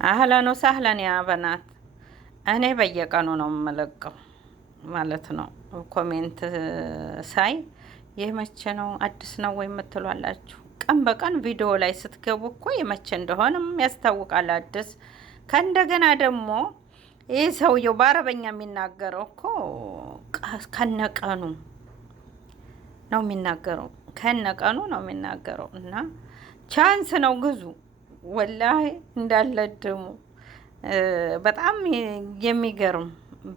አህለን ወሳህለን ያ በናት። እኔ በየቀኑ ነው የምለቀው ማለት ነው። ኮሜንት ሳይ የመቼ ነው አዲስ ነው ወይ የምትሏላችሁ? ቀን በቀን ቪዲዮ ላይ ስትገቡ እኮ የመቼ እንደሆነም ያስታውቃል አዲስ። ከእንደገና ደግሞ ይህ ሰውየው በአረበኛ የሚናገረው እኮ ከነቀኑ ነው የሚናገረው፣ ከነቀኑ ነው የሚናገረው። እና ቻንስ ነው ግዙ። ወላሂ እንዳለድሙ በጣም የሚገርም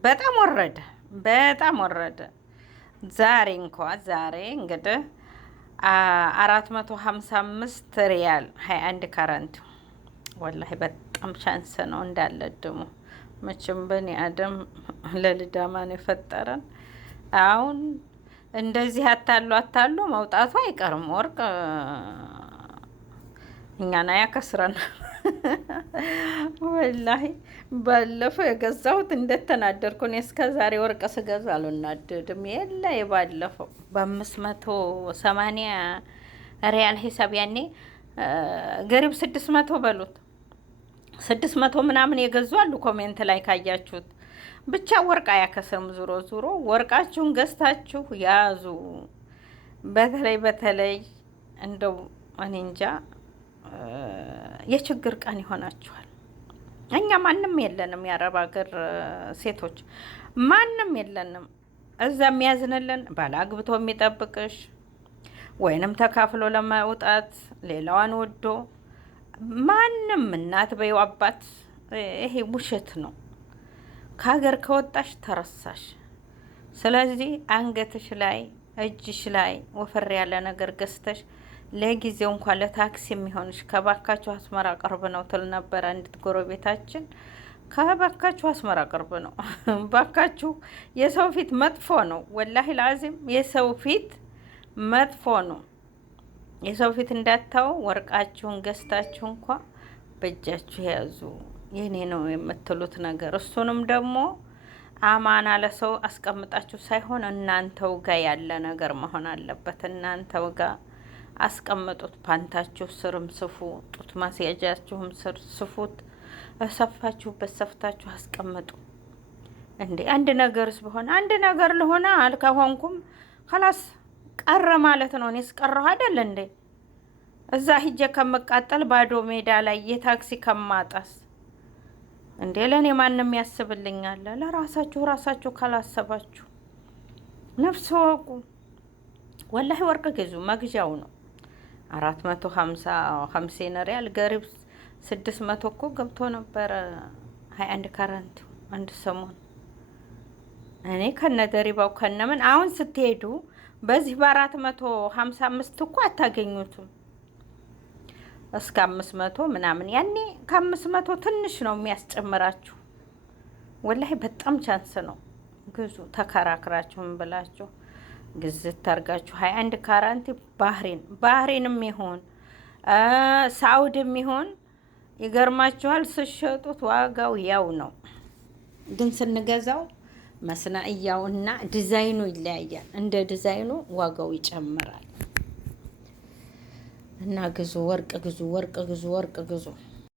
በጣም ወረደ፣ በጣም ወረደ። ዛሬ እንግዲህ 455 ሪያል 21 ካረንት። ወላሂ በጣም ቻንስ ነው እንዳለድሙ። መቼም በኒ አደም ለልዳማን የፈጠረን አሁን እንደዚህ አታሉ መውጣቱ አይቀርም። ወርቅ እኛና ያከስረን። ወላሂ ባለፈው የገዛሁት እንደተናደርኩ እኔ እስከ ዛሬ ወርቅ ስገዛ አልናደድም። የለ የባለፈው በ580 ሪያል ሂሳብ ያኔ ገሪብ 600 በሉት 600 ምናምን የገዙ አሉ። ኮሜንት ላይ ካያችሁት ብቻ ወርቅ አያከስርም። ዙሮ ዙሮ ወርቃችሁን ገዝታችሁ ያዙ። በተለይ እንደው እኔ እንጃ የችግር ቀን ይሆናችኋል። እኛ ማንም የለንም፣ የአረብ ሀገር ሴቶች ማንም የለንም። እዛ የሚያዝንልን ባለ አግብቶ የሚጠብቅሽ ወይንም ተካፍሎ ለማውጣት ሌላዋን ወዶ ማንም እናት በይው አባት፣ ይሄ ውሸት ነው። ከሀገር ከወጣሽ ተረሳሽ። ስለዚህ አንገትሽ ላይ እጅሽ ላይ ወፈር ያለ ነገር ገዝተሽ ለጊዜው እንኳን ለታክሲ የሚሆንሽ ከባካችሁ አስመራ ቅርብ ነው ትል ነበረ አንዲት ጎረቤታችን። ከባካችሁ አስመራ ቅርብ ነው ባካችሁ። የሰው ፊት መጥፎ ነው፣ ወላሂ ላዚም የሰው ፊት መጥፎ ነው። የሰው ፊት እንዳታው ወርቃችሁን ገዝታችሁ እንኳ በእጃችሁ ያዙ። የኔ ነው የምትሉት ነገር እሱንም ደግሞ አማና ለሰው አስቀምጣችሁ ሳይሆን እናንተው ጋር ያለ ነገር መሆን አለበት። እናንተው ጋር አስቀምጡት። ፓንታችሁ ስርም ስፉ፣ ጡት ማስያጃችሁም ስር ስፉት። ሰፋችሁበት ሰፍታችሁ አስቀምጡ። እንዴ አንድ ነገርስ በሆነ አንድ ነገር ለሆነ አልከሆንኩም خلاص ቀረ ማለት ነው። እኔስ ቀረሁ አይደል እንዴ? እዛ ሂጄ ከመቃጠል ባዶ ሜዳ ላይ የታክሲ ከማጣስ እንዴ ለኔ ማንም ያስብልኛል? ለራሳችሁ ካላሰባችሁ ነፍስ ወቁ። ወላሂ ወርቅ ግዙ፣ መግዣው ነው 450 ሪያል ገሪብ 600 እኮ ገብቶ ነበረ 21 ካረንት አንድ ሰሞን። እኔ ከነደሪባው ከነምን አሁን ስትሄዱ በዚህ በ455 እኮ አታገኙትም። እስከ 500 ምናምን ያኔ ከ500 ትንሽ ነው የሚያስጨምራችሁ። ወላሂ በጣም ቻንስ ነው። ግዙ ተከራክራችሁ ምን ብላችሁ ግዝት ታርጋችሁ 21 ካራንቲ ባህሬንም ይሁን ሳውዲም ይሁን ይገርማችኋል። ስሸጡት ዋጋው ያው ነው፣ ግን ስንገዛው መስናእያውና ዲዛይኑ ይለያያል። እንደ ዲዛይኑ ዋጋው ይጨምራል። እና ግዙ፣ ወርቅ ግዙ፣ ወርቅ ግዙ፣ ወርቅ ግዙ።